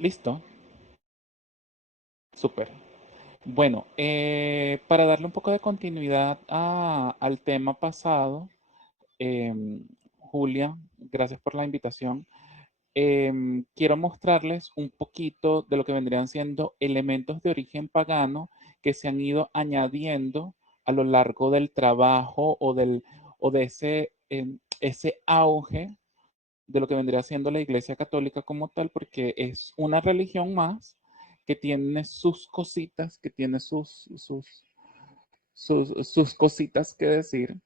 Listo, súper. Bueno, para darle un poco de continuidad al tema pasado, Julia, gracias por la invitación. Quiero mostrarles un poquito de lo que vendrían siendo elementos de origen pagano que se han ido añadiendo a lo largo del trabajo o de ese auge de lo que vendría siendo la Iglesia Católica como tal, porque es una religión más que tiene sus cositas, que tiene sus cositas que decir,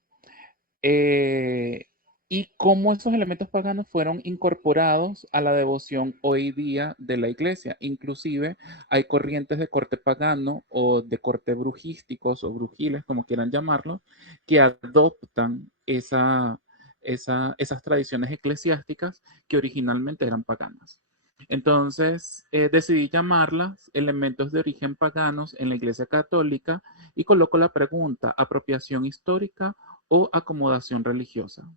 eh, y cómo esos elementos paganos fueron incorporados a la devoción hoy día de la iglesia. Inclusive hay corrientes de corte pagano o de corte brujísticos o brujiles, como quieran llamarlo, que adoptan esas tradiciones eclesiásticas que originalmente eran paganas. Entonces, decidí llamarlas elementos de origen paganos en la Iglesia Católica y coloco la pregunta, ¿apropiación histórica o acomodación religiosa?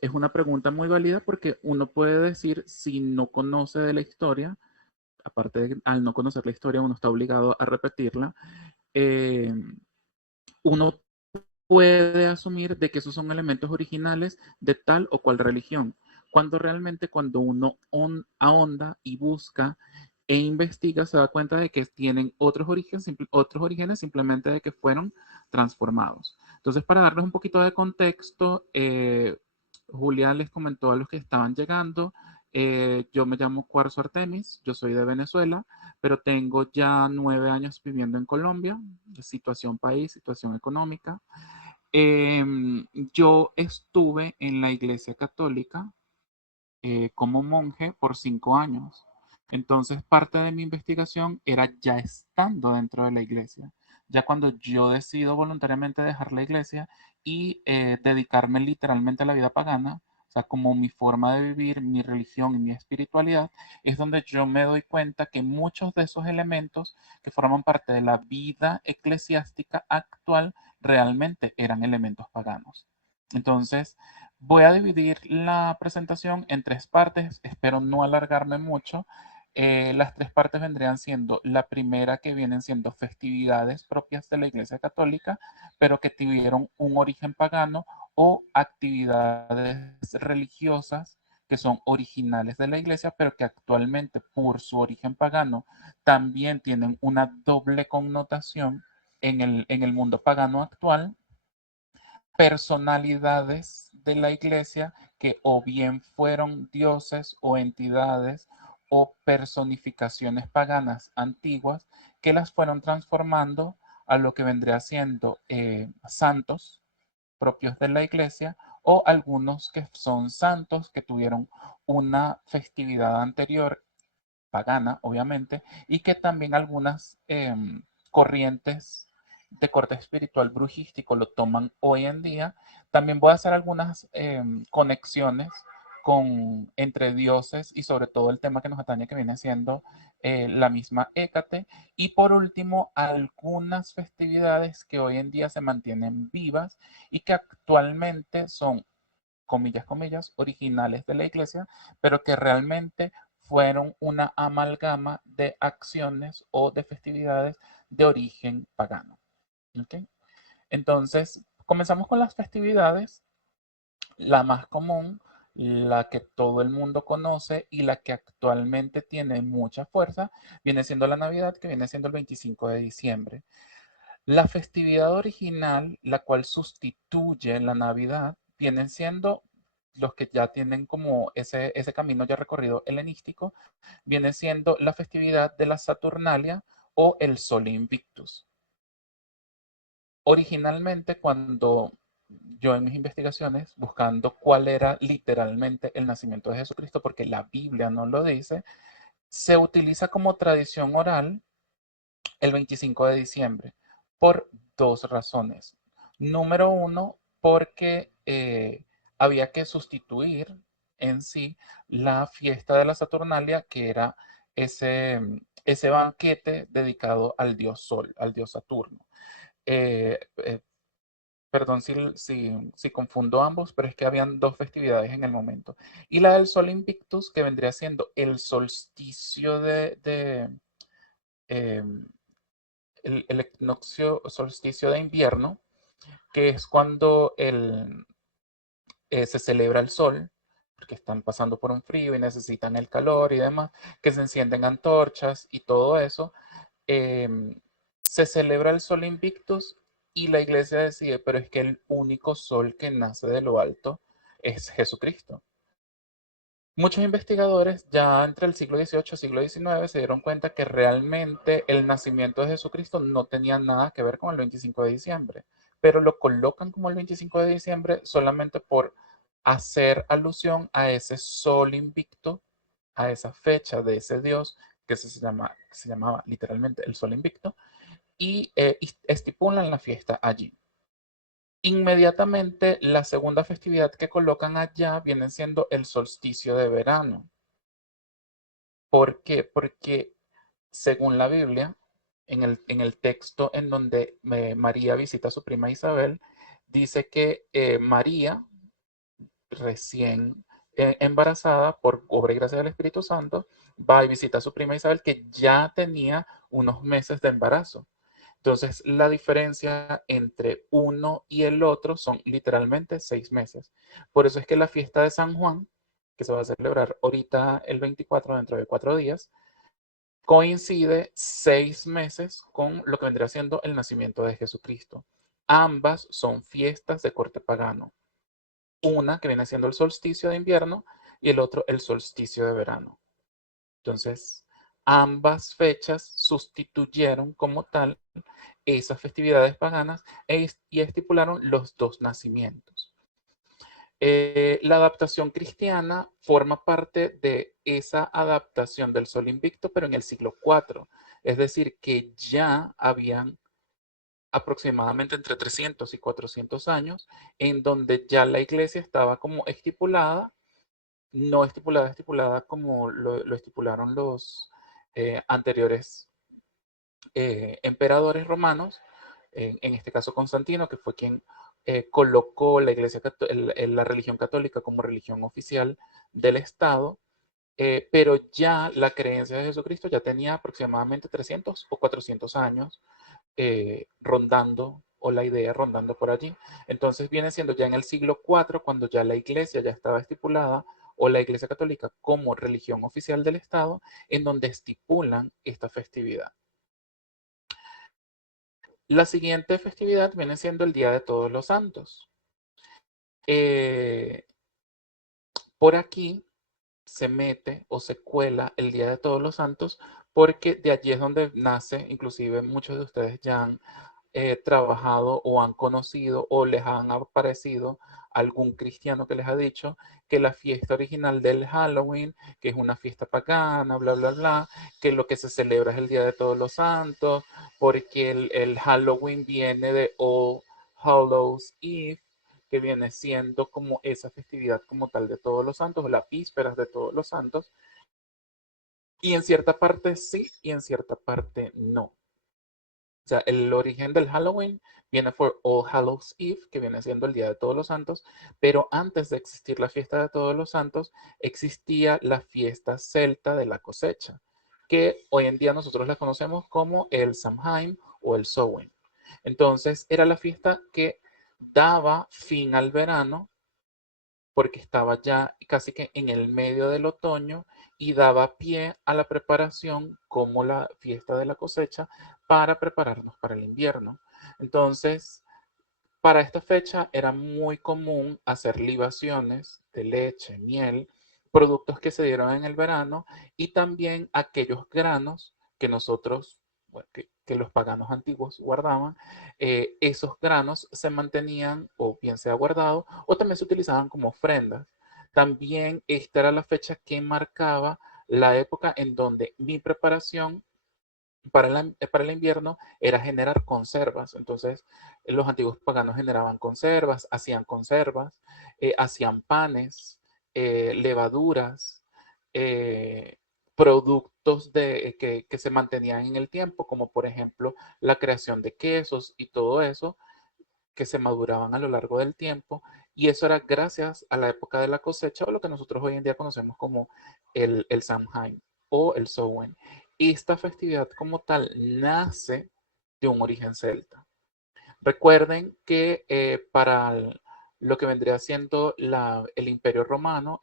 Es una pregunta muy válida porque uno puede decir, si no conoce de la historia, aparte de que al no conocer la historia uno está obligado a repetirla, eh, uno puede asumir de que esos son elementos originales de tal o cual religión, cuando realmente cuando uno ahonda y busca e investiga se da cuenta de que tienen otros orígenes simplemente de que fueron transformados. Entonces, para darles un poquito de contexto, Julia les comentó a los que estaban llegando, yo me llamo Cuarzo Artemis, yo soy de Venezuela, pero tengo ya 9 años viviendo en Colombia, situación país, situación económica. Yo estuve en la Iglesia Católica como monje por 5 años. Entonces, parte de mi investigación era ya estando dentro de la iglesia. Ya cuando yo decido voluntariamente dejar la iglesia y dedicarme literalmente a la vida pagana, o sea, como mi forma de vivir, mi religión y mi espiritualidad, es donde yo me doy cuenta que muchos de esos elementos que forman parte de la vida eclesiástica actual realmente eran elementos paganos. Entonces, voy a dividir la presentación en tres partes, espero no alargarme mucho. Las tres partes vendrían siendo la primera, que vienen siendo festividades propias de la Iglesia Católica, pero que tuvieron un origen pagano, o actividades religiosas que son originales de la Iglesia, pero que actualmente por su origen pagano también tienen una doble connotación en el mundo pagano actual. Personalidades de la iglesia que o bien fueron dioses o entidades o personificaciones paganas antiguas que las fueron transformando a lo que vendría siendo santos propios de la iglesia, o algunos que son santos que tuvieron una festividad anterior pagana, obviamente, y que también algunas corrientes de corte espiritual brujístico lo toman hoy en día. También voy a hacer algunas conexiones entre dioses y sobre todo el tema que nos atañe, que viene siendo la misma Hécate. Y por último, algunas festividades que hoy en día se mantienen vivas y que actualmente son, comillas, comillas, originales de la iglesia, pero que realmente fueron una amalgama de acciones o de festividades de origen pagano. ¿Okay? Entonces, comenzamos con las festividades. La más común, la que todo el mundo conoce y la que actualmente tiene mucha fuerza, viene siendo la Navidad, que viene siendo el 25 de diciembre. La festividad original, la cual sustituye la Navidad, vienen siendo los que ya tienen como ese camino ya recorrido helenístico, viene siendo la festividad de la Saturnalia o el Sol Invictus. Originalmente, cuando yo en mis investigaciones, buscando cuál era literalmente el nacimiento de Jesucristo, porque la Biblia no lo dice, se utiliza como tradición oral el 25 de diciembre por dos razones. Número uno, porque había que sustituir en sí la fiesta de la Saturnalia, que era ese banquete dedicado al dios Sol, al dios Saturno. Eh, eh, perdón si confundo ambos, pero es que habían dos festividades en el momento. Y la del Sol Invictus, que vendría siendo el solsticio em, el equinoccio, solsticio de invierno, que es cuando se celebra el sol, porque están pasando por un frío y necesitan el calor y demás, que se encienden antorchas y todo eso. em, Se celebra el Sol Invictus y la iglesia decide, pero es que el único sol que nace de lo alto es Jesucristo. Muchos investigadores ya entre el siglo XVIII y siglo XIX se dieron cuenta que realmente el nacimiento de Jesucristo no tenía nada que ver con el 25 de diciembre, pero lo colocan como el 25 de diciembre solamente por hacer alusión a ese sol invicto, a esa fecha de ese Dios que se llamaba literalmente el sol invicto, y estipulan la fiesta allí. Inmediatamente, la segunda festividad que colocan allá viene siendo el solsticio de verano. ¿Por qué? Porque según la Biblia, en el texto en donde María visita a su prima Isabel, dice que María, recién embarazada por obra y gracia del Espíritu Santo, va y visita a su prima Isabel que ya tenía unos meses de embarazo. Entonces, la diferencia entre uno y el otro son literalmente 6 meses. Por eso es que la fiesta de San Juan, que se va a celebrar ahorita el 24, dentro de 4 días, coincide 6 meses con lo que vendría siendo el nacimiento de Jesucristo. Ambas son fiestas de corte pagano. Una que viene siendo el solsticio de invierno y el otro el solsticio de verano. Entonces, ambas fechas sustituyeron como tal esas festividades paganas y estipularon los dos nacimientos. La adaptación cristiana forma parte de esa adaptación del Sol Invicto, pero en el siglo IV. Es decir, que ya habían aproximadamente entre 300 y 400 años en donde ya la iglesia estaba como estipulada, no estipulada como lo estipularon los anteriores emperadores romanos, en este caso Constantino, que fue quien colocó la la religión católica como religión oficial del Estado, pero ya la creencia de Jesucristo ya tenía aproximadamente 300 o 400 años rondando, o la idea rondando por allí. Entonces viene siendo ya en el siglo IV cuando ya la iglesia ya estaba estipulada, o la iglesia católica como religión oficial del Estado, en donde estipulan esta festividad. La siguiente festividad viene siendo el Día de Todos los Santos. Eh, por aquí se mete o se cuela el Día de Todos los Santos porque de allí es donde nace, inclusive muchos de ustedes ya han trabajado o han conocido o les han aparecido algún cristiano que les ha dicho que la fiesta original del Halloween, que es una fiesta pagana, bla, bla, bla, que lo que se celebra es el Día de Todos los Santos, porque el Halloween viene de All Hallows Eve, que viene siendo como esa festividad como tal de todos los santos, o las vísperas de todos los santos, y en cierta parte sí y en cierta parte no. O sea, el origen del Halloween viene por All Hallows Eve, que viene siendo el Día de Todos los Santos, pero antes de existir la fiesta de Todos los Santos, existía la fiesta celta de la cosecha, que hoy en día nosotros la conocemos como el Samhain o el Samhain. Entonces, era la fiesta que daba fin al verano porque estaba ya casi que en el medio del otoño y daba pie a la preparación como la fiesta de la cosecha para prepararnos para el invierno. Entonces, para esta fecha era muy común hacer libaciones de leche, miel, productos que se dieron en el verano y también aquellos granos que nosotros, bueno, que los paganos antiguos guardaban, esos granos se mantenían o bien sea guardado o también se utilizaban como ofrendas. También esta era la fecha que marcaba la época en donde mi preparación para el invierno era generar conservas. Entonces, los antiguos paganos generaban conservas, hacían panes, levaduras, eh, productos que se mantenían en el tiempo, como por ejemplo la creación de quesos y todo eso, que se maduraban a lo largo del tiempo, y eso era gracias a la época de la cosecha, o lo que nosotros hoy en día conocemos como el Samhain o el Samhain. Esta festividad como tal nace de un origen celta. Recuerden que lo que vendría siendo el Imperio Romano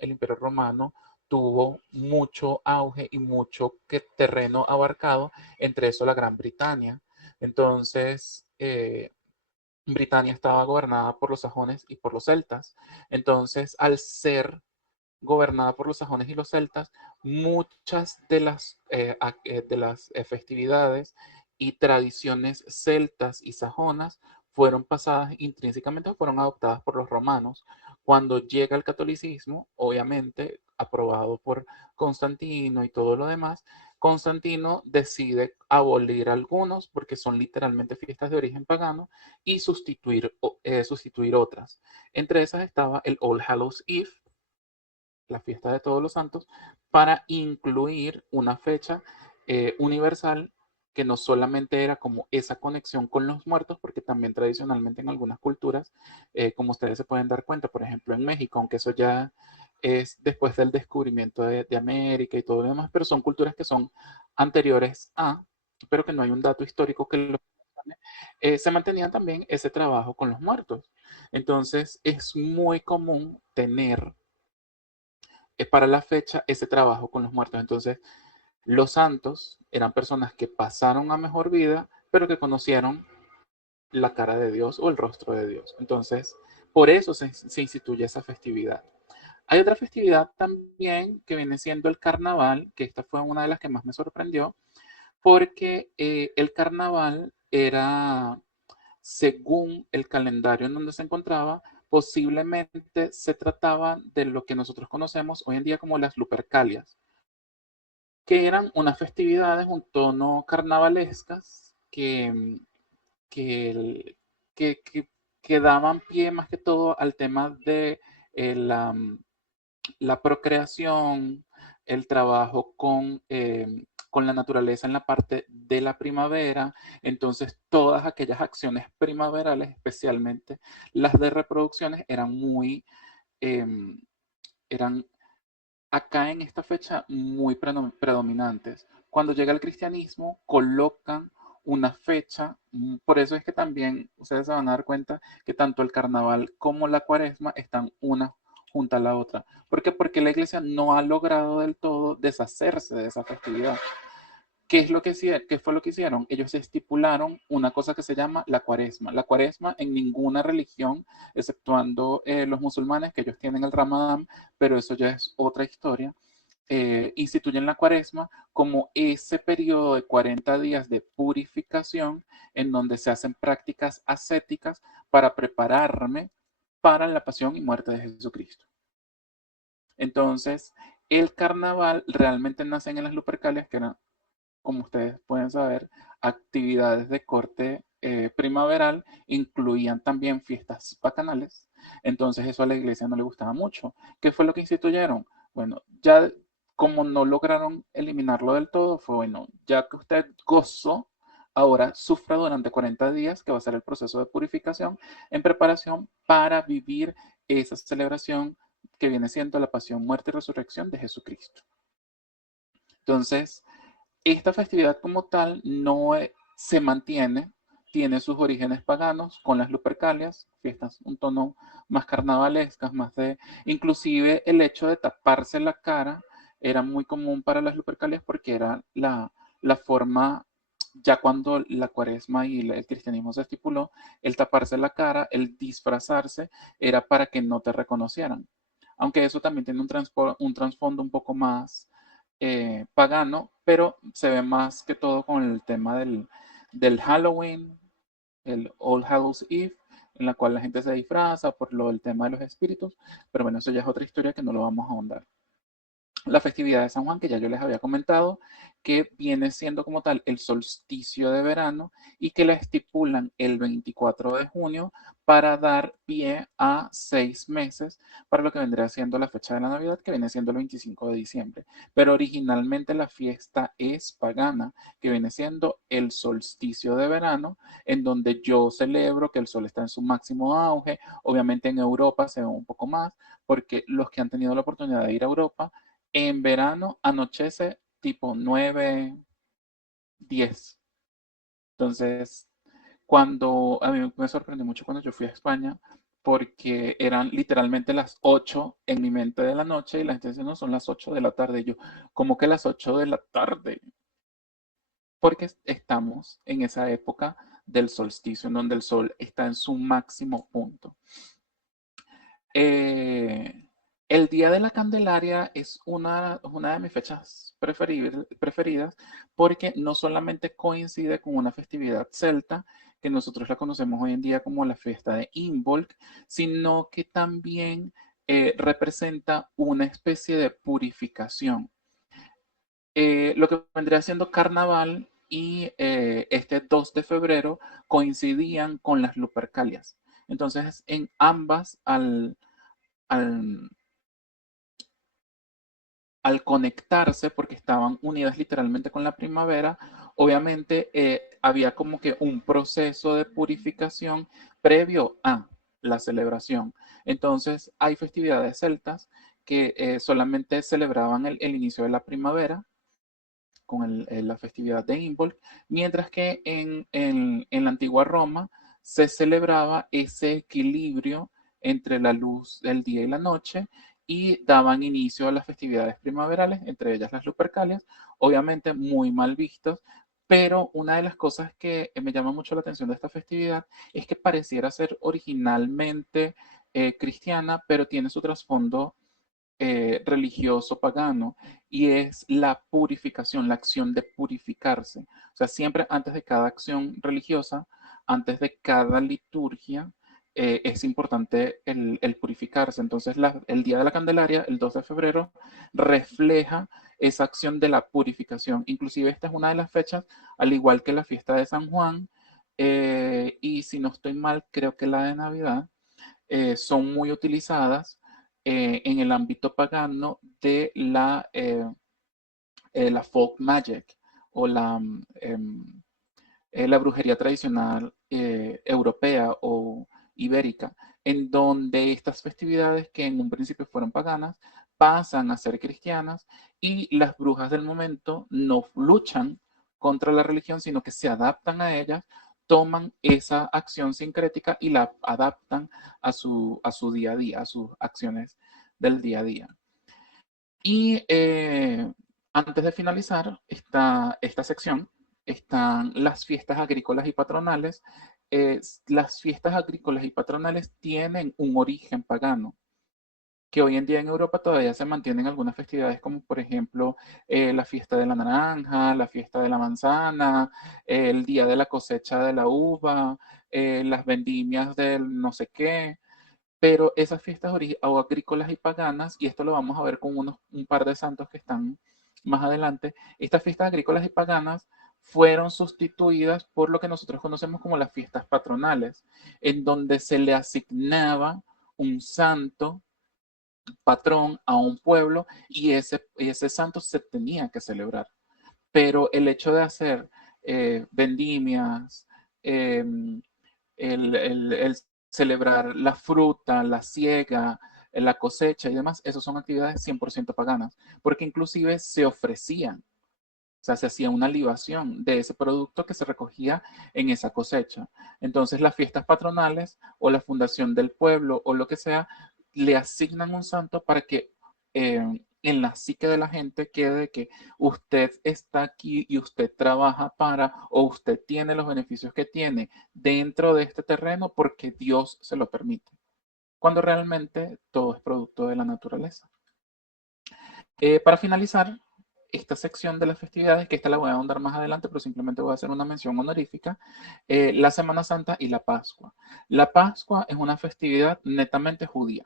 tuvo mucho auge y mucho terreno abarcado, entre eso la Gran Bretaña. Entonces, Britania estaba gobernada por los sajones y por los celtas. Entonces, al ser gobernada por los sajones y los celtas, muchas de las festividades y tradiciones celtas y sajonas fueron pasadas intrínsecamente, fueron adoptadas por los romanos. Cuando llega el catolicismo, obviamente aprobado por Constantino y todo lo demás, Constantino decide abolir algunos porque son literalmente fiestas de origen pagano y sustituir otras. Entre esas estaba el All Hallows Eve, la fiesta de todos los santos, para incluir una fecha universal que no solamente era como esa conexión con los muertos, porque también tradicionalmente en algunas culturas, como ustedes se pueden dar cuenta, por ejemplo en México, aunque eso ya es después del descubrimiento de América y todo lo demás, pero son culturas que son anteriores a, pero que no hay un dato histórico que lo se mantenía también ese trabajo con los muertos. Entonces es muy común tener para la fecha ese trabajo con los muertos. Entonces, los santos eran personas que pasaron a mejor vida, pero que conocieron la cara de Dios o el rostro de Dios. Entonces, por eso se instituye esa festividad. Hay otra festividad también que viene siendo el carnaval, que esta fue una de las que más me sorprendió, porque el carnaval era, según el calendario en donde se encontraba, posiblemente se trataba de lo que nosotros conocemos hoy en día como las Lupercalias, que eran unas festividades un tono carnavalescas que, que daban pie más que todo al tema de la procreación, el trabajo con la naturaleza en la parte de la primavera. Entonces, todas aquellas acciones primaverales, especialmente las de reproducciones, eh, eran acá en esta fecha muy predominantes. Cuando llega el cristianismo, colocan una fecha, por eso es que también ustedes se van a dar cuenta que tanto el carnaval como la cuaresma están una junto a la otra. ¿Por qué? Porque la iglesia no ha logrado del todo deshacerse de esa festividad. ¿Qué fue lo que hicieron? Ellos estipularon una cosa que se llama la cuaresma. La cuaresma en ninguna religión, exceptuando los musulmanes, que ellos tienen el Ramadán, pero eso ya es otra historia, instituyen la cuaresma como ese periodo de 40 días de purificación en donde se hacen prácticas ascéticas para prepararme para la pasión y muerte de Jesucristo. Entonces, el carnaval realmente nace en las Lupercalias, que eran, como ustedes pueden saber, actividades de corte primaveral, incluían también fiestas bacanales. Entonces eso a la iglesia no le gustaba mucho. ¿Qué fue lo que instituyeron? Bueno, ya como no lograron eliminarlo del todo, fue bueno, ya que usted gozó, ahora sufra durante 40 días, que va a ser el proceso de purificación, en preparación para vivir esa celebración que viene siendo la pasión, muerte y resurrección de Jesucristo. Entonces, esta festividad como tal no se mantiene, tiene sus orígenes paganos con las Lupercalias, fiestas un tono más carnavalescas, más de, inclusive el hecho de taparse la cara era muy común para las Lupercalias porque era la forma, ya cuando la cuaresma y el cristianismo se estipuló, el taparse la cara, el disfrazarse, era para que no te reconocieran. Aunque eso también tiene un trasfondo un poco más pagano, pero se ve más que todo con el tema del Halloween, el All Hallows Eve, en la cual la gente se disfraza por el tema de los espíritus, pero bueno, eso ya es otra historia que no lo vamos a ahondar. la festividad de San Juan, que ya yo les había comentado, que viene siendo como tal el solsticio de verano y que la estipulan el 24 de junio para dar pie a 6 meses para lo que vendría siendo la fecha de la Navidad, que viene siendo el 25 de diciembre. Pero originalmente la fiesta es pagana, que viene siendo el solsticio de verano, en donde yo celebro que el sol está en su máximo auge. Obviamente en Europa se ve un poco más, porque los que han tenido la oportunidad de ir a Europa, en verano anochece tipo 9, 10. Entonces, cuando a mí me sorprendió mucho cuando yo fui a España, porque eran literalmente las 8 en mi mente de la noche y la gente dice, no, son las 8 de la tarde. Y yo, ¿cómo que las 8 de la tarde? Porque estamos en esa época del solsticio, en donde el sol está en su máximo punto. Eh, el Día de la Candelaria es una de mis fechas preferidas porque no solamente coincide con una festividad celta, que nosotros la conocemos hoy en día como la fiesta de Imbolc, sino que también representa una especie de purificación. Lo que vendría siendo carnaval y este 2 de febrero coincidían con las Lupercalias. Entonces, en ambas, al, al conectarse, porque estaban unidas literalmente con la primavera, obviamente había como que un proceso de purificación previo a la celebración. Entonces hay festividades celtas que solamente celebraban el inicio de la primavera con la festividad de Imbolc, mientras que en la antigua Roma se celebraba ese equilibrio entre la luz del día y la noche y daban inicio a las festividades primaverales, entre ellas las Lupercalias, obviamente muy mal vistos, pero una de las cosas que me llama mucho la atención de esta festividad es que pareciera ser originalmente cristiana, pero tiene su trasfondo religioso pagano y es la purificación, la acción de purificarse. O sea, siempre antes de cada acción religiosa, antes de cada liturgia, es importante el purificarse. Entonces, el Día de la Candelaria, el 2 de febrero, refleja esa acción de la purificación. Inclusive esta es una de las fechas, al igual que la fiesta de San Juan, y si no estoy mal, creo que la de Navidad, son muy utilizadas en el ámbito pagano de la folk magic o la brujería tradicional europea o ibérica, en donde estas festividades que en un principio fueron paganas pasan a ser cristianas y las brujas del momento no luchan contra la religión, sino que se adaptan a ellas, toman esa acción sincrética y la adaptan a su día a día, a sus acciones del día a día. Y antes de finalizar esta sección, están las fiestas agrícolas y patronales. Las fiestas agrícolas y patronales tienen un origen pagano, que hoy en día en Europa todavía se mantienen algunas festividades como por ejemplo la fiesta de la naranja, la fiesta de la manzana, el día de la cosecha de la uva, las vendimias del no sé qué. Pero esas fiestas agrícolas y paganas, y esto lo vamos a ver con un par de santos que están más adelante, estas fiestas agrícolas y paganas fueron sustituidas por lo que nosotros conocemos como las fiestas patronales, en donde se le asignaba un santo patrón a un pueblo y ese santo se tenía que celebrar. Pero el hecho de hacer vendimias, eh, el celebrar la fruta, la siega, la cosecha y demás, esas son actividades 100% paganas, porque inclusive se ofrecían, o sea, se hacía una libación de ese producto que se recogía en esa cosecha. Entonces las fiestas patronales o la fundación del pueblo o lo que sea, le asignan un santo para que en la psique de la gente quede que usted está aquí y usted trabaja para o usted tiene los beneficios que tiene dentro de este terreno porque Dios se lo permite, cuando realmente todo es producto de la naturaleza. Para finalizar esta sección de las festividades, que esta la voy a ahondar más adelante, pero simplemente voy a hacer una mención honorífica, la Semana Santa y la Pascua. La Pascua es una festividad netamente judía,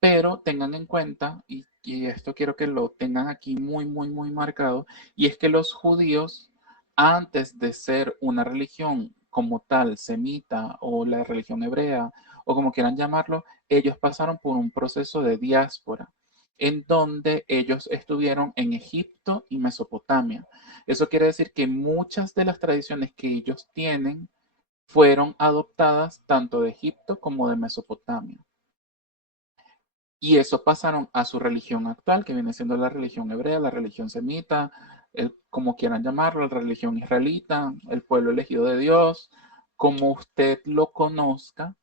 Pero tengan en cuenta, y esto quiero que lo tengan aquí muy, muy, muy marcado, y es que los judíos, antes de ser una religión como tal, semita o la religión hebrea, o como quieran llamarlo, ellos pasaron por un proceso de diáspora, en donde ellos estuvieron en Egipto y Mesopotamia. Eso quiere decir que muchas de las tradiciones que ellos tienen fueron adoptadas tanto de Egipto como de Mesopotamia. Y eso pasaron a su religión actual, que viene siendo la religión hebrea, la religión semita, como quieran llamarlo, la religión israelita, el pueblo elegido de Dios, como usted lo conozca.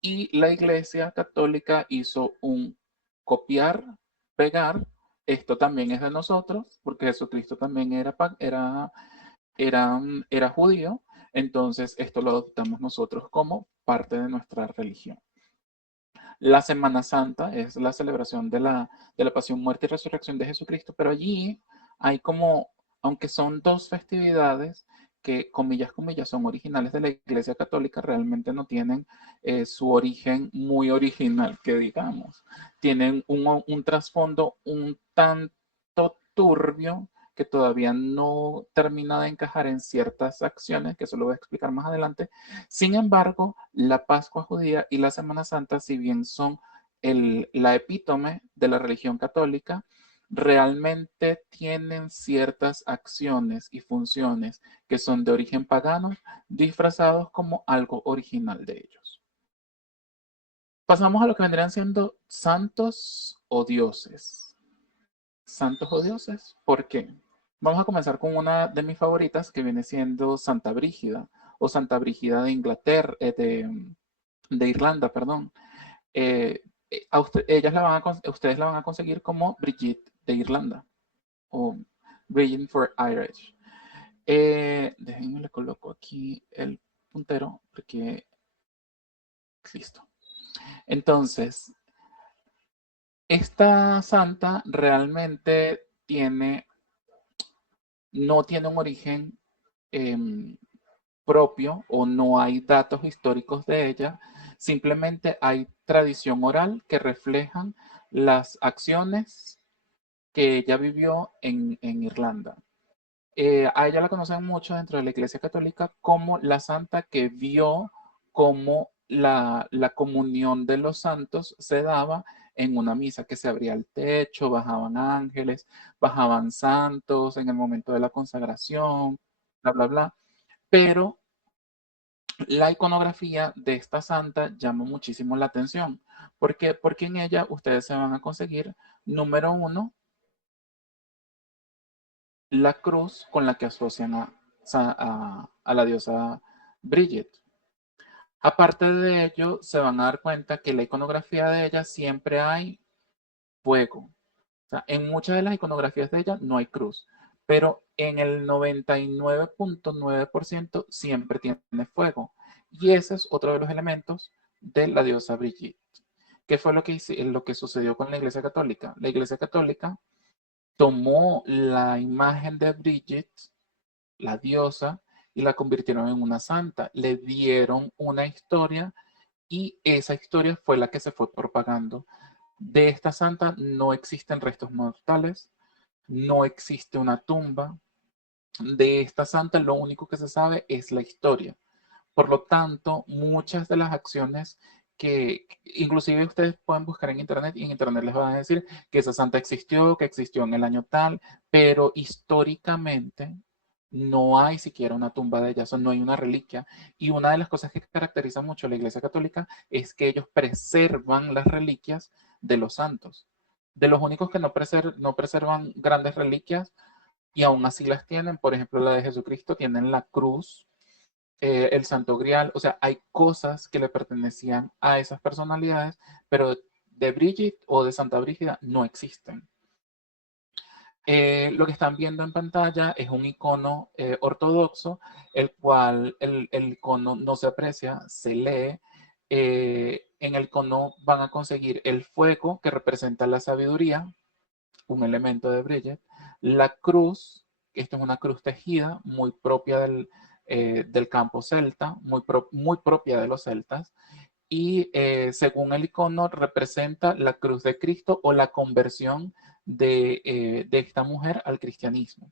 Y la Iglesia Católica hizo un copiar, pegar. Esto también es de nosotros, porque Jesucristo también era judío. Entonces, esto lo adoptamos nosotros como parte de nuestra religión. La Semana Santa es la celebración de la pasión, muerte y resurrección de Jesucristo, pero allí hay como, aunque son dos festividades que, comillas, comillas, son originales de la Iglesia Católica, realmente no tienen su origen muy original, que digamos. Tienen un trasfondo un tanto turbio que todavía no termina de encajar en ciertas acciones, que eso lo voy a explicar más adelante. Sin embargo, la Pascua judía y la Semana Santa, si bien son la epítome de la religión católica, realmente tienen ciertas acciones y funciones que son de origen pagano, disfrazados como algo original de ellos. Pasamos a lo que vendrían siendo santos o dioses. Santos o dioses, ¿por qué? Vamos a comenzar con una de mis favoritas que viene siendo Santa Brígida o Santa Brígida de Inglaterra, de Irlanda, perdón. Ustedes la van a conseguir como Brigitte de Irlanda o Brigitte for Irish. Déjenme le coloco aquí el puntero porque listo. Entonces, esta santa realmente no tiene un origen eh, propio o no hay datos históricos de ella, simplemente hay tradición oral que reflejan las acciones que ella vivió en Irlanda. A ella la conocen mucho dentro de la Iglesia Católica como la santa que vio cómo la comunión de los santos se daba en una misa, que se abría el techo, bajaban ángeles, bajaban santos en el momento de la consagración, bla, bla, bla. Pero la iconografía de esta santa llama muchísimo la atención. ¿Por qué? Porque en ella ustedes se van a conseguir, número uno, la cruz con la que asocian a la diosa Bridget. Aparte de ello, se van a dar cuenta que la iconografía de ella siempre hay fuego. O sea, en muchas de las iconografías de ella no hay cruz, pero en el 99.9% siempre tiene fuego. Y ese es otro de los elementos de la diosa Brigitte. ¿Qué fue lo que sucedió con la Iglesia Católica? La Iglesia Católica tomó la imagen de Brigitte, la diosa, y la convirtieron en una santa. Le dieron una historia y esa historia fue la que se fue propagando. De esta santa no existen restos mortales, no existe una tumba. De esta santa lo único que se sabe es la historia. Por lo tanto, muchas de las acciones que inclusive ustedes pueden buscar en internet y en internet les van a decir que esa santa existió, que existió en el año tal, pero históricamente no hay siquiera una tumba de ella, no hay una reliquia. Y una de las cosas que caracteriza mucho a la Iglesia Católica es que ellos preservan las reliquias de los santos. De los únicos que no preservan grandes reliquias y aún así las tienen, por ejemplo, la de Jesucristo, tienen la cruz, el Santo Grial, o sea, hay cosas que le pertenecían a esas personalidades, pero de Brigitte o de Santa Brígida no existen. Lo que están viendo en pantalla es un icono ortodoxo, el cual el icono no se aprecia, se lee. En el icono van a conseguir el fuego, que representa la sabiduría, un elemento de Bridget, la cruz, esta es una cruz tejida, muy propia del campo celta, muy propia de los celtas, y según el icono representa la cruz de Cristo o la conversión de esta mujer al cristianismo.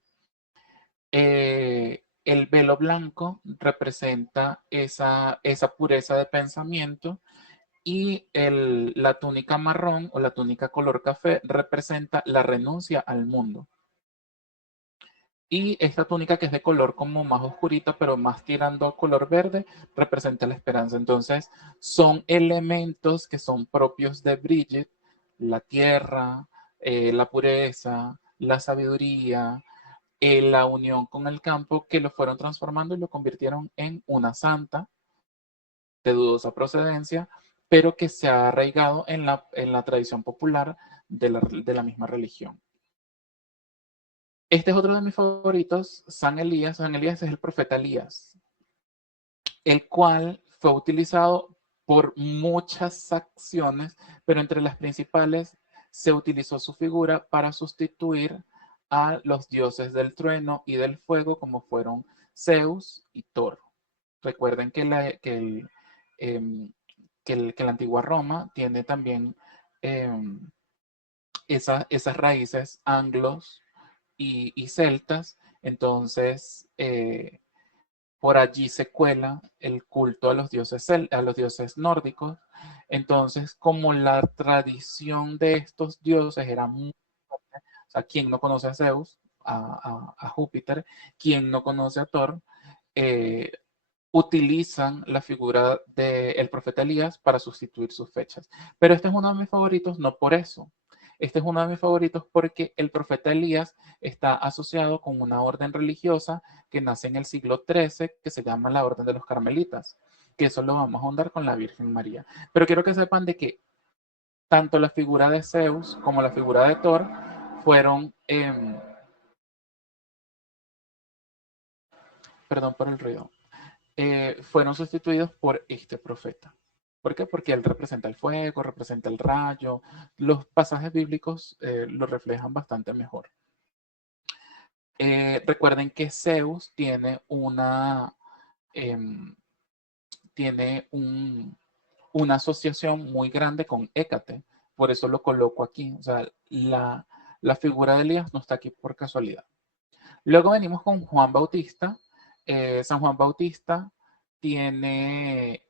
El velo blanco representa esa pureza de pensamiento y la túnica marrón o la túnica color café representa la renuncia al mundo. Y esta túnica que es de color como más oscurita, pero más tirando a color verde, representa la esperanza. Entonces, son elementos que son propios de Bridget, la tierra, la pureza, la sabiduría, la unión con el campo, que lo fueron transformando y lo convirtieron en una santa de dudosa procedencia, pero que se ha arraigado en la tradición popular de la misma religión. Este es otro de mis favoritos, San Elías. San Elías es el profeta Elías, el cual fue utilizado por muchas acciones, pero entre las principales se utilizó su figura para sustituir a los dioses del trueno y del fuego, como fueron Zeus y Thor. Recuerden que la antigua Roma tiene también esas raíces anglos y celtas, entonces por allí se cuela el culto a los dioses nórdicos. Entonces, como la tradición de estos dioses era muy fuerte, o sea, quien no conoce a Zeus, a Júpiter, quien no conoce a Thor, eh, utilizan la figura del profeta Elías para sustituir sus fechas. Pero este es uno de mis favoritos, no por eso. Este es uno de mis favoritos porque el profeta Elías está asociado con una orden religiosa que nace en el siglo XIII, que se llama la Orden de los Carmelitas, que eso lo vamos a ahondar con la Virgen María. Pero quiero que sepan de que tanto la figura de Zeus como la figura de Thor fueron, perdón por el ruido, fueron sustituidos por este profeta. ¿Por qué? Porque él representa el fuego, representa el rayo. Los pasajes bíblicos lo reflejan bastante mejor. Recuerden que Zeus em, tiene una asociación muy grande con Hécate. Por eso lo coloco aquí. O sea, la figura de Elías no está aquí por casualidad. Luego venimos con Juan Bautista. San Juan Bautista tiene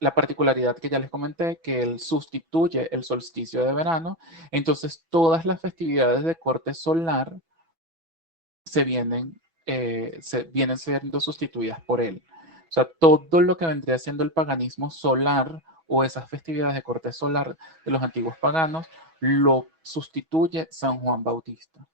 la particularidad que ya les comenté, que él sustituye el solsticio de verano. Entonces, todas las festividades de corte solar vienen siendo sustituidas por él. O sea, todo lo que vendría siendo el paganismo solar o esas festividades de corte solar de los antiguos paganos, lo sustituye San Juan Bautista.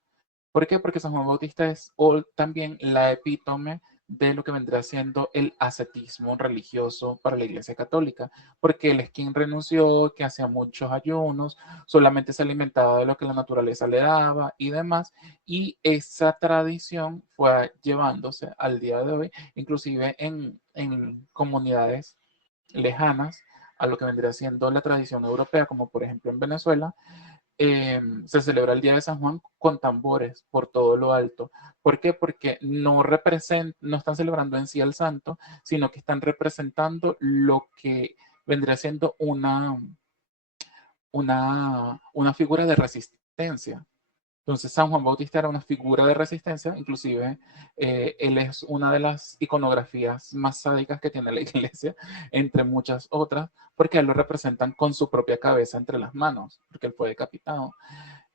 ¿Por qué? Porque San Juan Bautista es también la epítome de lo que vendrá siendo el ascetismo religioso para la Iglesia Católica, porque él es quien renunció, que hacía muchos ayunos, solamente se alimentaba de lo que la naturaleza le daba y demás, y esa tradición fue llevándose al día de hoy, inclusive en comunidades lejanas a lo que vendría siendo la tradición europea, como por ejemplo en Venezuela, se celebra el Día de San Juan con tambores por todo lo alto. ¿Por qué? Porque no están celebrando en sí al santo, sino que están representando lo que vendría siendo una figura de resistencia. Entonces, San Juan Bautista era una figura de resistencia, inclusive él es una de las iconografías más sádicas que tiene la iglesia, entre muchas otras, porque él lo representan con su propia cabeza entre las manos, porque él fue decapitado.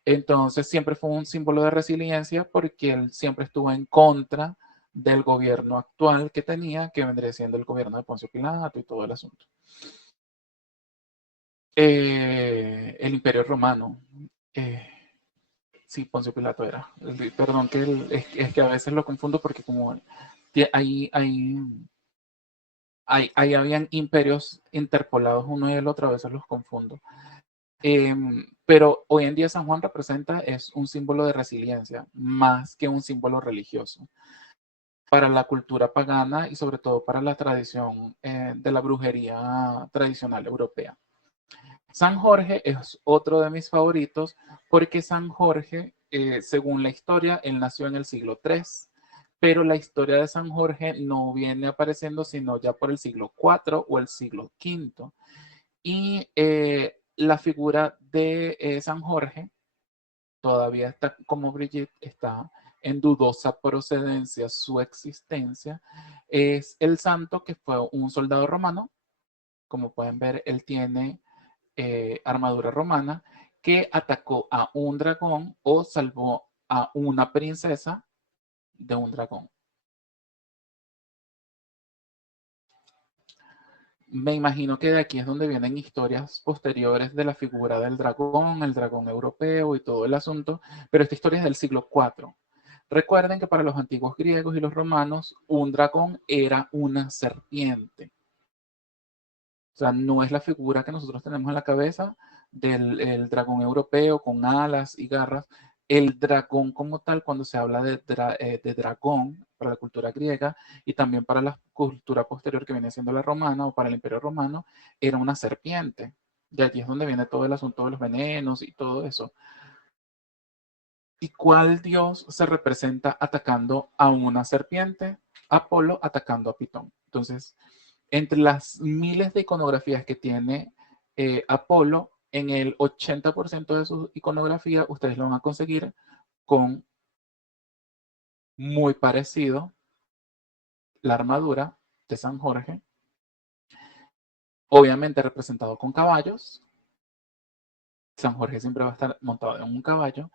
Entonces, siempre fue un símbolo de resiliencia porque él siempre estuvo en contra del gobierno actual que tenía, que vendría siendo el gobierno de Poncio Pilato y todo el asunto. El Imperio Romano. Eh, Sí, Poncio Pilato era. Perdón, es que a veces lo confundo porque como ahí habían imperios interpolados uno y el otro, a veces los confundo. Pero hoy en día San Juan representa, es un símbolo de resiliencia, más que un símbolo religioso, para la cultura pagana y sobre todo para la tradición de la brujería tradicional europea. San Jorge es otro de mis favoritos porque San Jorge, según la historia, él nació en el siglo III, pero la historia de San Jorge no viene apareciendo sino ya por el siglo IV o el siglo V. Y la figura de San Jorge todavía está, como Brigitte, está en dudosa procedencia su existencia. Es el santo que fue un soldado romano. Como pueden ver, él tiene armadura romana que atacó a un dragón o salvó a una princesa de un dragón. Me imagino que de aquí es donde vienen historias posteriores de la figura del dragón, el dragón europeo y todo el asunto, pero esta historia es del siglo IV. Recuerden que para los antiguos griegos y los romanos, un dragón era una serpiente. O sea, no es la figura que nosotros tenemos en la cabeza del el dragón europeo con alas y garras. El dragón como tal, cuando se habla de dragón para la cultura griega y también para la cultura posterior que viene siendo la romana o para el imperio romano, era una serpiente. De allí es donde viene todo el asunto de los venenos y todo eso. ¿Y cuál dios se representa atacando a una serpiente? Apolo atacando a Pitón. Entonces, entre las miles de iconografías que tiene Apolo, en el 80% de su iconografía ustedes lo van a conseguir con muy parecido la armadura de San Jorge, obviamente representado con caballos. San Jorge siempre va a estar montado en un caballo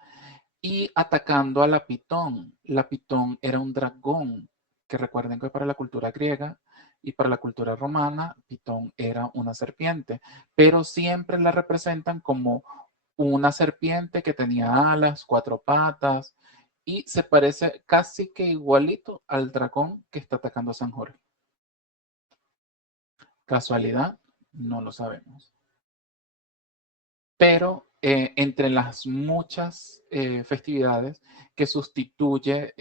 y atacando a la Pitón. La Pitón era un dragón, que recuerden que para la cultura griega y para la cultura romana, Pitón era una serpiente, pero siempre la representan como una serpiente que tenía alas, cuatro patas, y se parece casi que igualito al dragón que está atacando a San Jorge. ¿Casualidad? No lo sabemos. Pero entre las muchas festividades que sustituye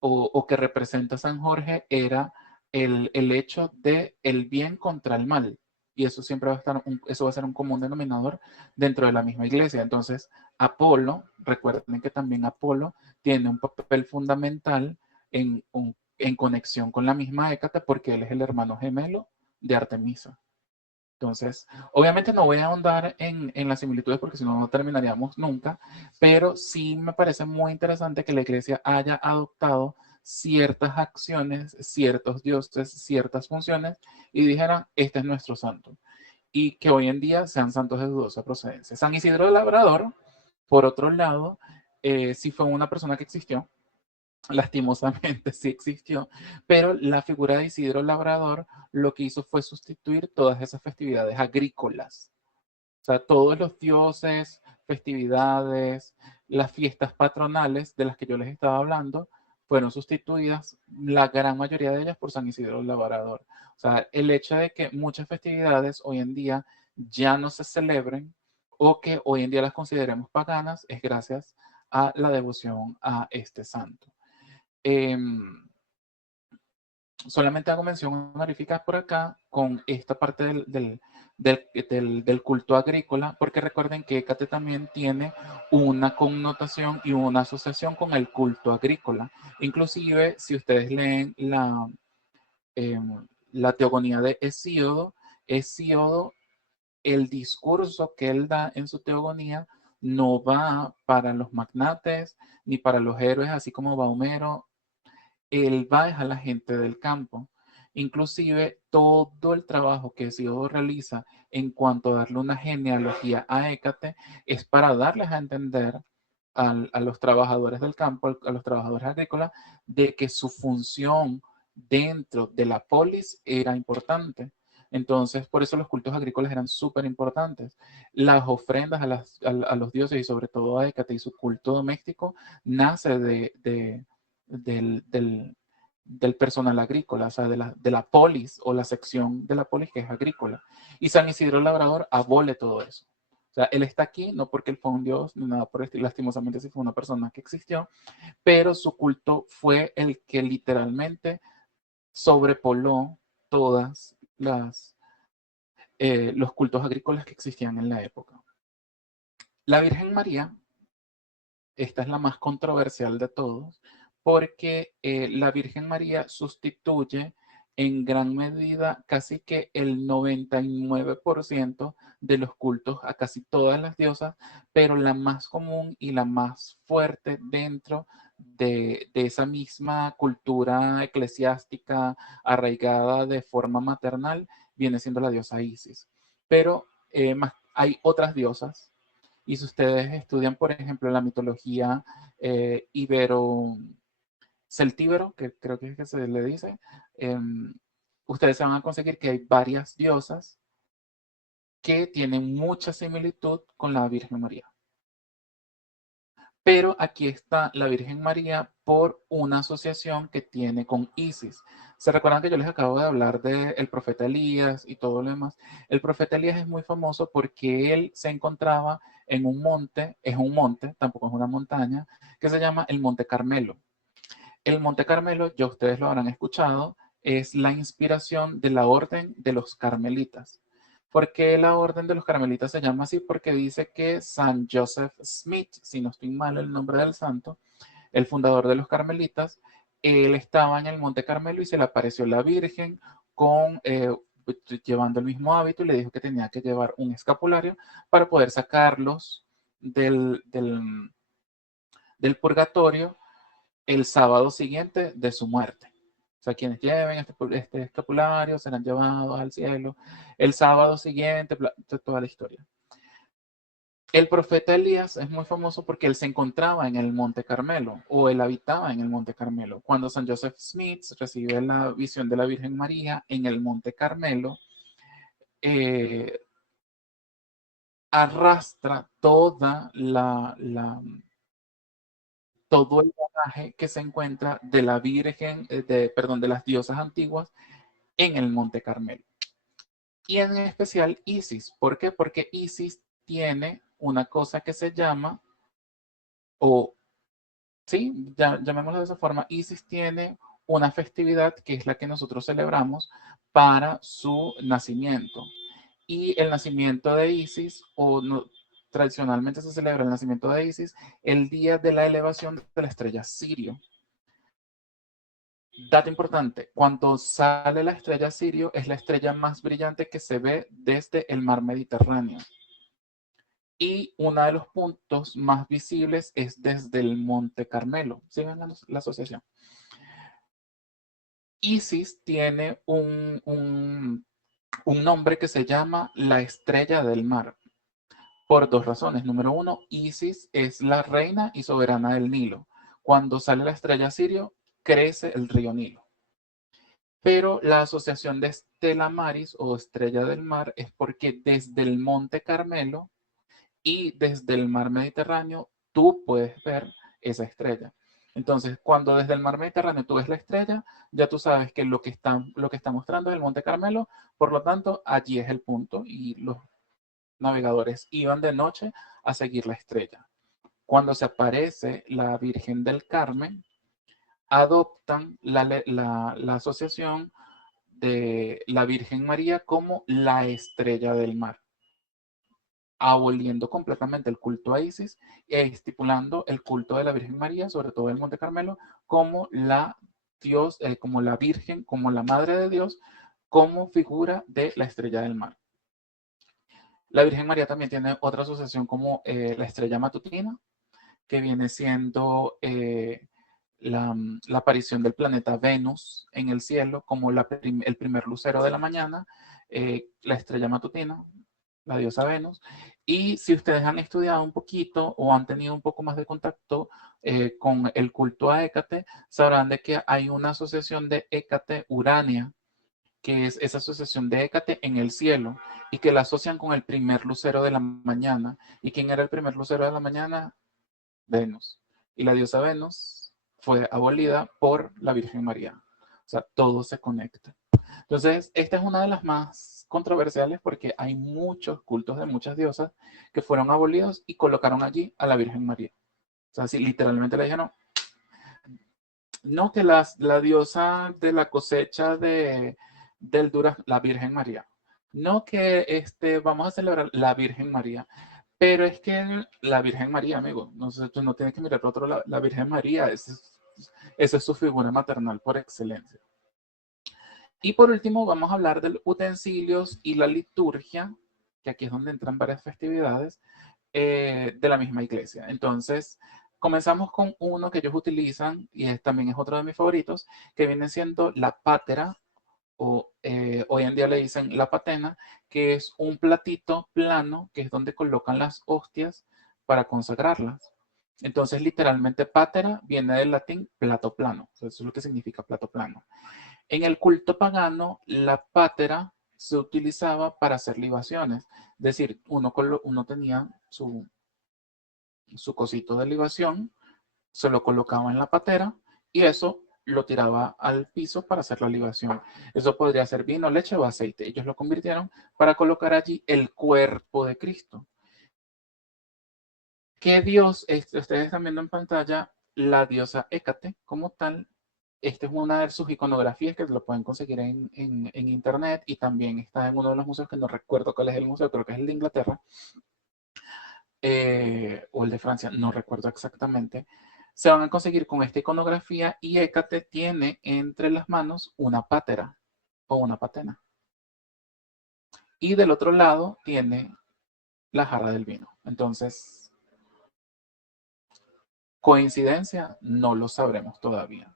o que representa San Jorge era el hecho de el bien contra el mal. Y eso siempre va a estar, eso va a ser un común denominador dentro de la misma iglesia. Entonces, Apolo, recuerden que también Apolo tiene un papel fundamental en conexión con la misma Hécate porque él es el hermano gemelo de Artemisa. Entonces, obviamente no voy a ahondar en las similitudes porque si no, no terminaríamos nunca, pero sí me parece muy interesante que la iglesia haya adoptado ciertas acciones, ciertos dioses, ciertas funciones y dijera, este es nuestro santo. Y que hoy en día sean santos de dudosa procedencia. San Isidro de Labrador, por otro lado, sí fue una persona que existió, lastimosamente sí existió, pero la figura de Isidro Labrador lo que hizo fue sustituir todas esas festividades agrícolas. O sea, todos los dioses, festividades, las fiestas patronales de las que yo les estaba hablando, fueron sustituidas, la gran mayoría de ellas, por San Isidro Labrador. O sea, el hecho de que muchas festividades hoy en día ya no se celebren o que hoy en día las consideremos paganas es gracias a la devoción a este santo. Eh, Solamente hago mención honorífica por acá con esta parte del culto agrícola, porque recuerden que Hécate también tiene una connotación y una asociación con el culto agrícola. Inclusive, si ustedes leen eh, la teogonía de Hesíodo, Hesíodo, el discurso que él da en su teogonía no va para los magnates ni para los héroes, así como va Homero. Él va a la gente del campo. Inclusive todo el trabajo que Hesíodo realiza en cuanto a darle una genealogía a Hécate es para darles a entender a los trabajadores del campo, a los trabajadores agrícolas, de que su función dentro de la polis era importante. Entonces, por eso los cultos agrícolas eran súper importantes. Las ofrendas a los dioses y sobre todo a Hécate y su culto doméstico nace del personal agrícola, o sea, de la polis o la sección de la polis que es agrícola. Y San Isidro Labrador abole todo eso. O sea, él está aquí no porque él fue un dios ni nada por esto, lastimosamente sí fue una persona que existió, pero su culto fue el que literalmente sobrepoló todas los cultos agrícolas que existían en la época. La Virgen María, esta es la más controversial de todos, porque la Virgen María sustituye en gran medida casi que el 99% de los cultos a casi todas las diosas, pero la más común y la más fuerte dentro de esa misma cultura eclesiástica arraigada de forma maternal viene siendo la diosa Isis. Pero hay otras diosas, y si ustedes estudian, por ejemplo, la mitología ibero celtíbero, que creo que es que se le dice, ustedes se van a conseguir que hay varias diosas que tienen mucha similitud con la Virgen María. Pero aquí está la Virgen María por una asociación que tiene con Isis. ¿Se recuerdan que yo les acabo de hablar del profeta Elías y todo lo demás? El profeta Elías es muy famoso porque él se encontraba en un monte, es un monte, tampoco es una montaña, que se llama el Monte Carmelo. El Monte Carmelo, ya ustedes lo habrán escuchado, es la inspiración de la orden de los carmelitas. ¿Por qué la orden de los carmelitas se llama así? Porque dice que San Joseph Smith, si no estoy mal el nombre del santo, el fundador de los carmelitas, él estaba en el Monte Carmelo y se le apareció la Virgen con, llevando el mismo hábito y le dijo que tenía que llevar un escapulario para poder sacarlos del purgatorio el sábado siguiente de su muerte. O sea, quienes lleven este escapulario serán llevados al cielo el sábado siguiente, toda la historia. El profeta Elías es muy famoso porque él se encontraba en el Monte Carmelo o él habitaba en el Monte Carmelo. Cuando San Joseph Smith recibe la visión de la Virgen María en el Monte Carmelo, eh, arrastra todo el bagaje que se encuentra de la Virgen, perdón, de las diosas antiguas en el Monte Carmelo. Y en especial Isis. ¿Por qué? Porque Isis tiene una cosa que se llama, o sí, llamémoslo de esa forma, Isis tiene una festividad que es la que nosotros celebramos para su nacimiento. Y el nacimiento de Isis, o no, tradicionalmente se celebra el nacimiento de Isis el día de la elevación de la estrella Sirio. Dato importante, cuando sale la estrella Sirio es la estrella más brillante que se ve desde el mar Mediterráneo. Y uno de los puntos más visibles es desde el Monte Carmelo. ¿Sí ven la asociación? Isis tiene un nombre que se llama la estrella del mar, por dos razones. Número uno, Isis es la reina y soberana del Nilo. Cuando sale la estrella Sirio, crece el río Nilo. Pero la asociación de Stella Maris o estrella del mar es porque desde el Monte Carmelo y desde el mar Mediterráneo tú puedes ver esa estrella. Entonces, cuando desde el mar Mediterráneo tú ves la estrella, ya tú sabes que lo que está mostrando es el Monte Carmelo, por lo tanto, allí es el punto y los navegadores iban de noche a seguir la estrella. Cuando se aparece la Virgen del Carmen, adoptan la asociación de la Virgen María como la estrella del mar, aboliendo completamente el culto a Isis e estipulando el culto de la Virgen María, sobre todo en el Monte Carmelo, como la Dios, como la Virgen, como la Madre de Dios, como figura de la estrella del mar. La Virgen María también tiene otra asociación como la estrella matutina, que viene siendo la aparición del planeta Venus en el cielo como el primer lucero de la mañana, la estrella matutina, la diosa Venus. Y si ustedes han estudiado un poquito o han tenido un poco más de contacto con el culto a Hécate, sabrán de que hay una asociación de Hécate-Urania, que es esa asociación de Hécate en el cielo y que la asocian con el primer lucero de la mañana. ¿Y quién era el primer lucero de la mañana? Venus. Y la diosa Venus fue abolida por la Virgen María. O sea, todo se conecta. Entonces, esta es una de las más controversiales porque hay muchos cultos de muchas diosas que fueron abolidos y colocaron allí a la Virgen María. O sea, si literalmente le dijeron, no que la diosa de la cosecha del durazno, la Virgen María. No que vamos a celebrar la Virgen María. Pero es que la Virgen María, amigo, no sé, tú no tienes que mirar por otro lado. La Virgen María Esa es su figura maternal por excelencia. Y por último, vamos a hablar de los utensilios y la liturgia, que aquí es donde entran varias festividades de la misma iglesia. Entonces, comenzamos con uno que ellos utilizan, y también es otro de mis favoritos, que viene siendo la pátera, o hoy en día le dicen la patena, que es un platito plano, que es donde colocan las hostias para consagrarlas. Entonces, literalmente, pátera viene del latín plato plano. Eso es lo que significa plato plano. En el culto pagano, la pátera se utilizaba para hacer libaciones. Es decir, uno tenía su cosito de libación, se lo colocaba en la patera y eso lo tiraba al piso para hacer la libación. Eso podría ser vino, leche o aceite. Ellos lo convirtieron para colocar allí el cuerpo de Cristo. ¿Qué dios? Ustedes están viendo en pantalla la diosa Hécate como tal. Esta es una de sus iconografías que lo pueden conseguir en internet y también está en uno de los museos que no recuerdo cuál es el museo, creo que es el de Inglaterra o el de Francia, no recuerdo exactamente. Se van a conseguir con esta iconografía y Hécate tiene entre las manos una pátera o una patena. Y del otro lado tiene la jarra del vino. Entonces, coincidencia, no lo sabremos todavía.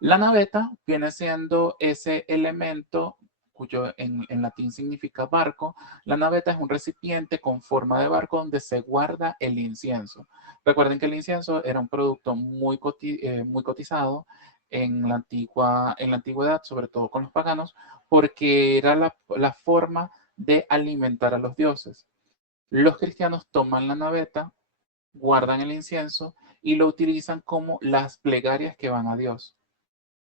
La naveta viene siendo ese elemento cuyo en latín significa barco. La naveta es un recipiente con forma de barco donde se guarda el incienso. Recuerden que el incienso era un producto muy cotizado en la antigüedad, sobre todo con los paganos, porque era la forma de alimentar a los dioses. Los cristianos toman la naveta, guardan el incienso y lo utilizan como las plegarias que van a Dios.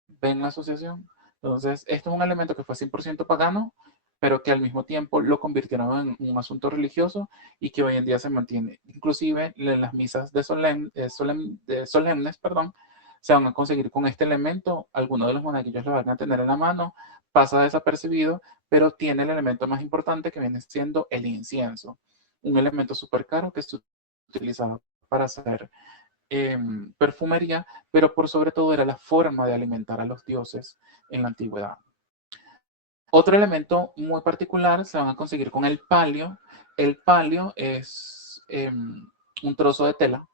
¿Ven la asociación? Entonces, esto es un elemento que fue 100% pagano, pero que al mismo tiempo lo convirtieron en un asunto religioso y que hoy en día se mantiene. Inclusive en las misas solemnes, perdón, se van a conseguir con este elemento. Algunos de los monaguillos lo van a tener en la mano, pasa desapercibido, pero tiene el elemento más importante que viene siendo el incienso. Un elemento súper caro que se utilizaba para hacer perfumería, pero por sobre todo era la forma de alimentar a los dioses en la antigüedad. Otro elemento muy particular se van a conseguir con el palio. El palio es un trozo de tela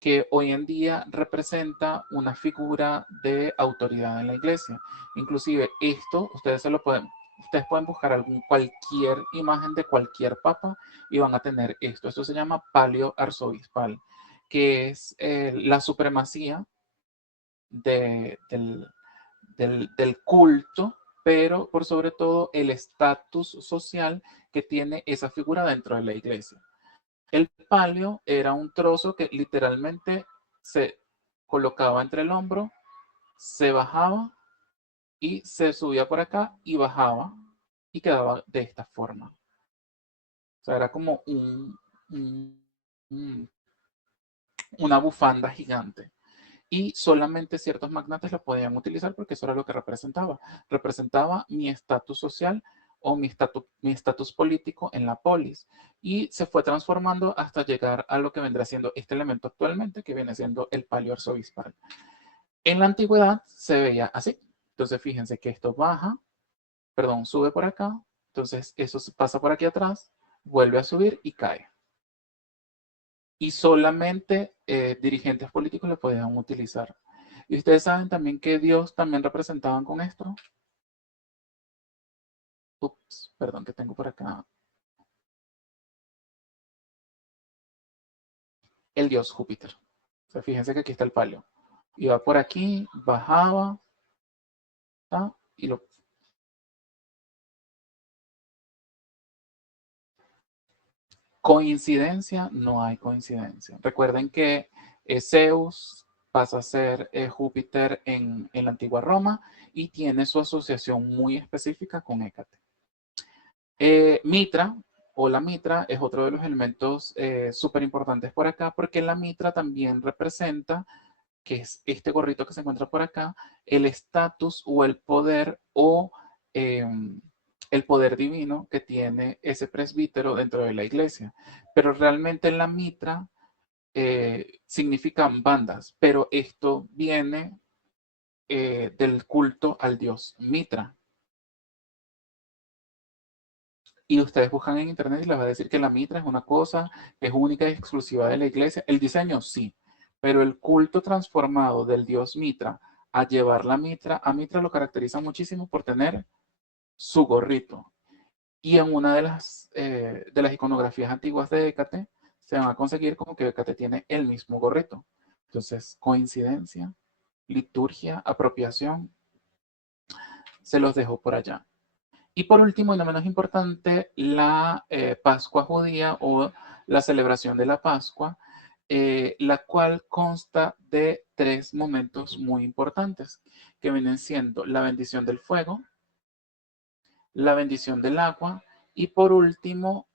que hoy en día representa una figura de autoridad en la iglesia. Inclusive esto, ustedes pueden buscar cualquier imagen de cualquier papa y van a tener esto. Esto se llama palio arzobispal, que es la supremacía del culto, pero por sobre todo el estatus social que tiene esa figura dentro de la iglesia. El palio era un trozo que literalmente se colocaba entre el hombro, se bajaba y se subía por acá y bajaba y quedaba de esta forma. O sea, era como una bufanda gigante. Y solamente ciertos magnates lo podían utilizar porque eso era lo que representaba. Representaba mi estatus social o mi estatus político en la polis. Y se fue transformando hasta llegar a lo que vendrá siendo este elemento actualmente, que viene siendo el palio arzobispal. En la antigüedad se veía así. Entonces fíjense que esto sube por acá. Entonces eso pasa por aquí atrás, vuelve a subir y cae. Y solamente dirigentes políticos lo podían utilizar. Y ustedes saben también que Dios también representaban con esto. Ups, perdón, que tengo por acá. El dios Júpiter. O sea, fíjense que aquí está el palio. Iba por aquí, bajaba, ¿tá? Y lo... Coincidencia, no hay coincidencia. Recuerden que Zeus pasa a ser Júpiter en la antigua Roma y tiene su asociación muy específica con Hécate. Mitra o la mitra es otro de los elementos súper importantes por acá porque la mitra también representa, que es este gorrito que se encuentra por acá, el estatus o eh, el poder divino que tiene ese presbítero dentro de la iglesia. Pero realmente la mitra significan bandas, pero esto viene del culto al dios Mitra. Y ustedes buscan en internet y les va a decir que la mitra es una cosa, es única y exclusiva de la iglesia. El diseño sí, pero el culto transformado del dios Mitra a llevar la mitra, a Mitra lo caracteriza muchísimo por tener su gorrito. Y en una de las iconografías antiguas de Hécate, se van a conseguir como que Hécate tiene el mismo gorrito. Entonces, coincidencia, liturgia, apropiación, se los dejo por allá. Y por último, y no menos importante, la Pascua judía o la celebración de la Pascua, la cual consta de tres momentos muy importantes, que vienen siendo la bendición del fuego, la bendición del agua y por último,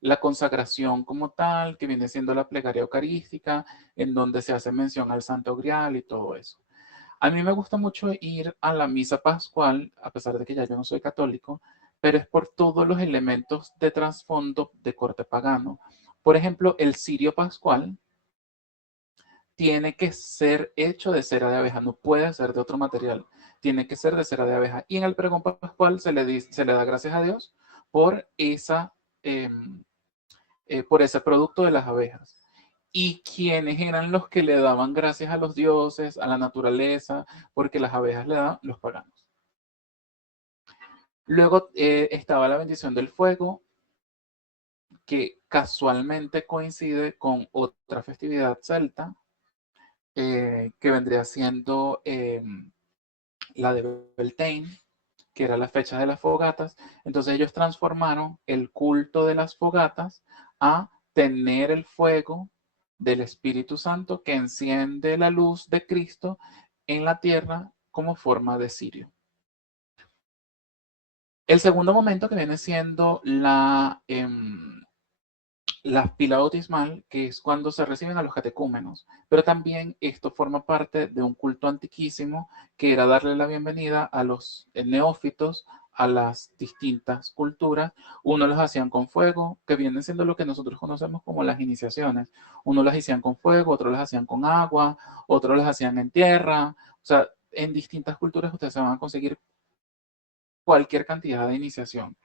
la consagración como tal, que viene siendo la plegaria eucarística, en donde se hace mención al Santo Grial y todo eso. A mí me gusta mucho ir a la misa pascual, a pesar de que ya yo no soy católico, pero es por todos los elementos de trasfondo de corte pagano. Por ejemplo, el cirio pascual tiene que ser hecho de cera de abeja, no puede ser de otro material, tiene que ser de cera de abeja. Y en el pregón pascual se le da gracias a Dios por, eh, por ese producto de las abejas. Y quienes eran los que le daban gracias a los dioses, a la naturaleza, porque las abejas le dan los paganos. Luego estaba la bendición del fuego, que casualmente coincide con otra festividad celta, que vendría siendo la de Beltane, que era la fecha de las fogatas. Entonces ellos transformaron el culto de las fogatas a tener el fuego del Espíritu Santo que enciende la luz de Cristo en la tierra como forma de cirio. El segundo momento que viene siendo la pila bautismal, que es cuando se reciben a los catecúmenos, pero también esto forma parte de un culto antiquísimo que era darle la bienvenida a los neófitos a las distintas culturas. Unos los hacían con fuego, que viene siendo lo que nosotros conocemos como las iniciaciones. Unos las hacían con fuego, otros las hacían con agua, otros las hacían en tierra. O sea, en distintas culturas ustedes se van a conseguir cualquier cantidad de iniciación.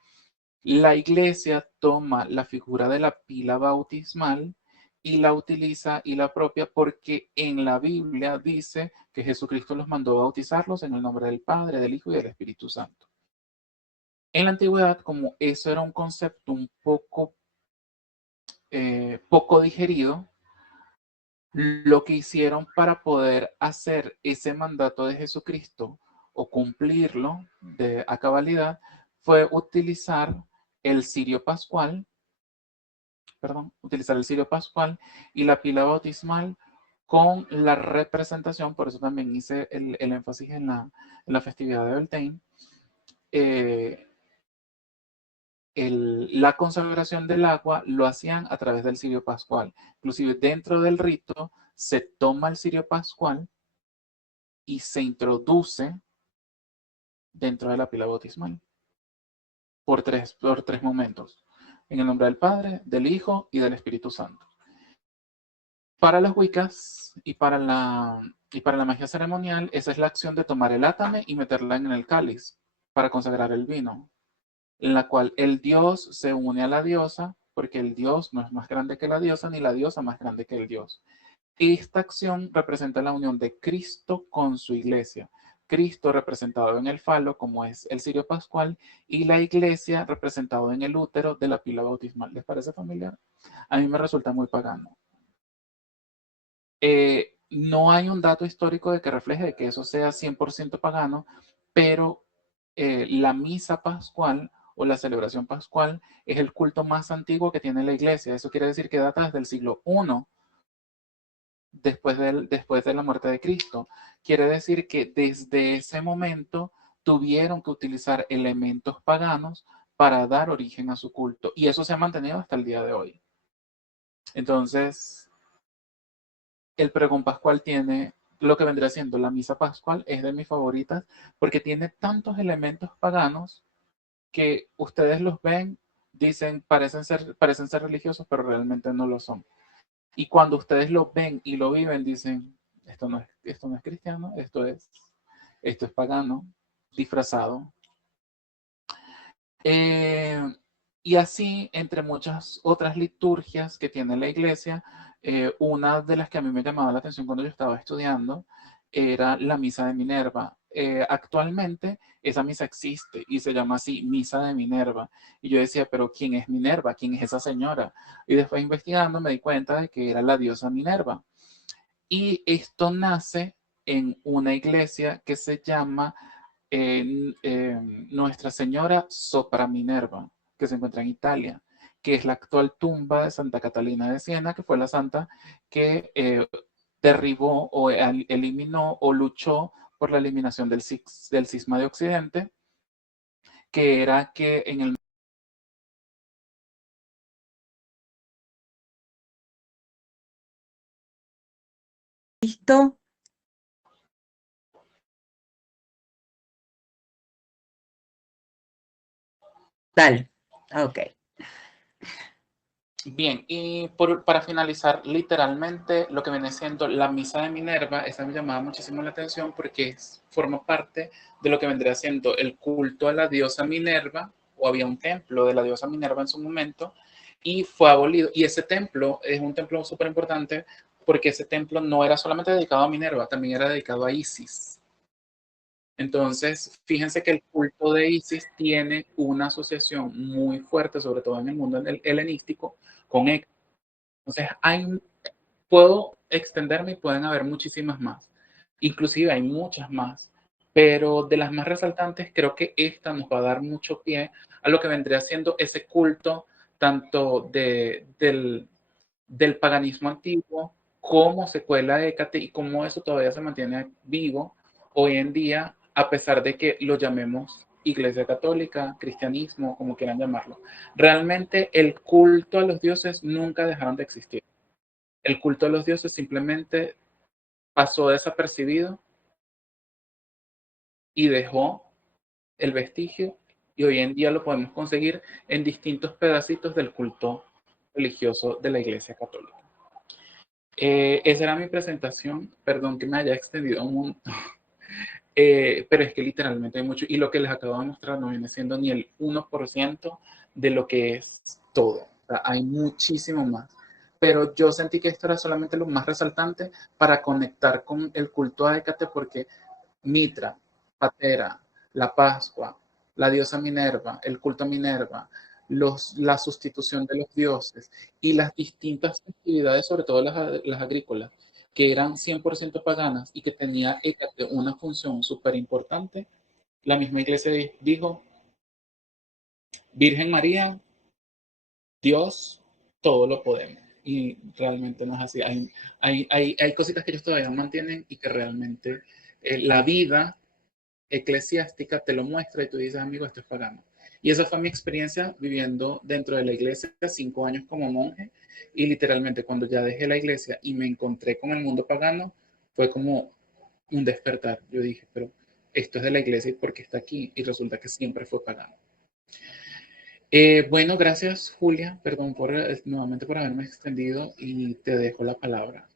La iglesia toma la figura de la pila bautismal y la utiliza y la apropia porque en la Biblia dice que Jesucristo los mandó a bautizarlos en el nombre del Padre, del Hijo y del Espíritu Santo. En la antigüedad, como eso era un concepto un poco digerido, lo que hicieron para poder hacer ese mandato de Jesucristo o cumplirlo a cabalidad fue el cirio pascual, utilizar el cirio pascual y la pila bautismal con la representación, por eso también hice el énfasis en la festividad de Beltane, eh, la consagración del agua lo hacían a través del cirio pascual. Inclusive dentro del rito se toma el cirio pascual y se introduce dentro de la pila bautismal por tres momentos. En el nombre del Padre, del Hijo y del Espíritu Santo. Para las Wiccas y para la magia ceremonial, esa es la acción de tomar el átame y meterla en el cáliz para consagrar el vino, en la cual el dios se une a la diosa, porque el dios no es más grande que la diosa, ni la diosa más grande que el dios. Esta acción representa la unión de Cristo con su iglesia. Cristo representado en el falo, como es el cirio pascual, y la iglesia representado en el útero de la pila bautismal. ¿Les parece familiar? A mí me resulta muy pagano. No hay un dato histórico de que refleje que eso sea 100% pagano, pero la misa pascual o la celebración pascual es el culto más antiguo que tiene la iglesia. Eso quiere decir que data desde el siglo I después de la muerte de Cristo. Quiere decir que desde ese momento tuvieron que utilizar elementos paganos para dar origen a su culto. Y eso se ha mantenido hasta el día de hoy. Entonces, el pregón pascual tiene lo que vendría siendo la misa pascual, es de mis favoritas, porque tiene tantos elementos paganos que ustedes los ven, dicen, parecen ser religiosos, pero realmente no lo son. Y cuando ustedes lo ven y lo viven, dicen, esto no es cristiano, esto es pagano, disfrazado. Eh, y así, entre muchas otras liturgias que tiene la iglesia, una de las que a mí me llamaba la atención cuando yo estaba estudiando era la misa de Minerva. Actualmente esa misa existe y se llama así, misa de Minerva. Y yo decía, pero ¿quién es Minerva? ¿Quién es esa señora? Y después investigando me di cuenta de que era la diosa Minerva. Y esto nace en una iglesia que se llama Nuestra Señora Sopra Minerva, que se encuentra en Italia, que es la actual tumba de Santa Catalina de Siena, que fue la santa que derribó o eliminó o luchó por la eliminación del cisma de Occidente, que era que en el... ¿Listo? Dale. Ok. Bien, y para finalizar, literalmente lo que viene siendo la misa de Minerva, esa me llamaba muchísimo la atención porque forma parte de lo que vendría siendo el culto a la diosa Minerva, o había un templo de la diosa Minerva en su momento, y fue abolido. Y ese templo es un templo súper importante porque ese templo no era solamente dedicado a Minerva, también era dedicado a Isis. Entonces, fíjense que el culto de Isis tiene una asociación muy fuerte, sobre todo en el mundo helenístico, con Héctor. Entonces, puedo extenderme y pueden haber muchísimas más. Inclusive hay muchas más. Pero de las más resaltantes, creo que esta nos va a dar mucho pie a lo que vendría siendo ese culto tanto del paganismo antiguo como secuela de Hécate y cómo eso todavía se mantiene vivo hoy en día, a pesar de que lo llamemos Iglesia Católica, cristianismo, como quieran llamarlo. Realmente el culto a los dioses nunca dejaron de existir. El culto a los dioses simplemente pasó desapercibido y dejó el vestigio y hoy en día lo podemos conseguir en distintos pedacitos del culto religioso de la Iglesia Católica. Esa era mi presentación, perdón que me haya extendido un montón, pero es que literalmente hay mucho y lo que les acabo de mostrar no viene siendo ni el 1% de lo que es todo. O sea, hay muchísimo más. Pero yo sentí que esto era solamente lo más resaltante para conectar con el culto a Hécate porque Mitra, Patera, la Pascua, la diosa Minerva, el culto a Minerva, la sustitución de los dioses y las distintas actividades, sobre todo las agrícolas, que eran 100% paganas y que tenía Hécate una función súper importante, la misma iglesia dijo, Virgen María, Dios, todo lo podemos. Y realmente no es así. Hay cositas que ellos todavía mantienen y que realmente la vida eclesiástica te lo muestra y tú dices, amigo, esto es pagano. Y esa fue mi experiencia viviendo dentro de la iglesia, 5 años como monje, y literalmente cuando ya dejé la iglesia y me encontré con el mundo pagano, fue como un despertar. Yo dije, pero esto es de la iglesia y por qué está aquí, y resulta que siempre fue pagano. Bueno, gracias Julia, perdón nuevamente por haberme extendido y te dejo la palabra.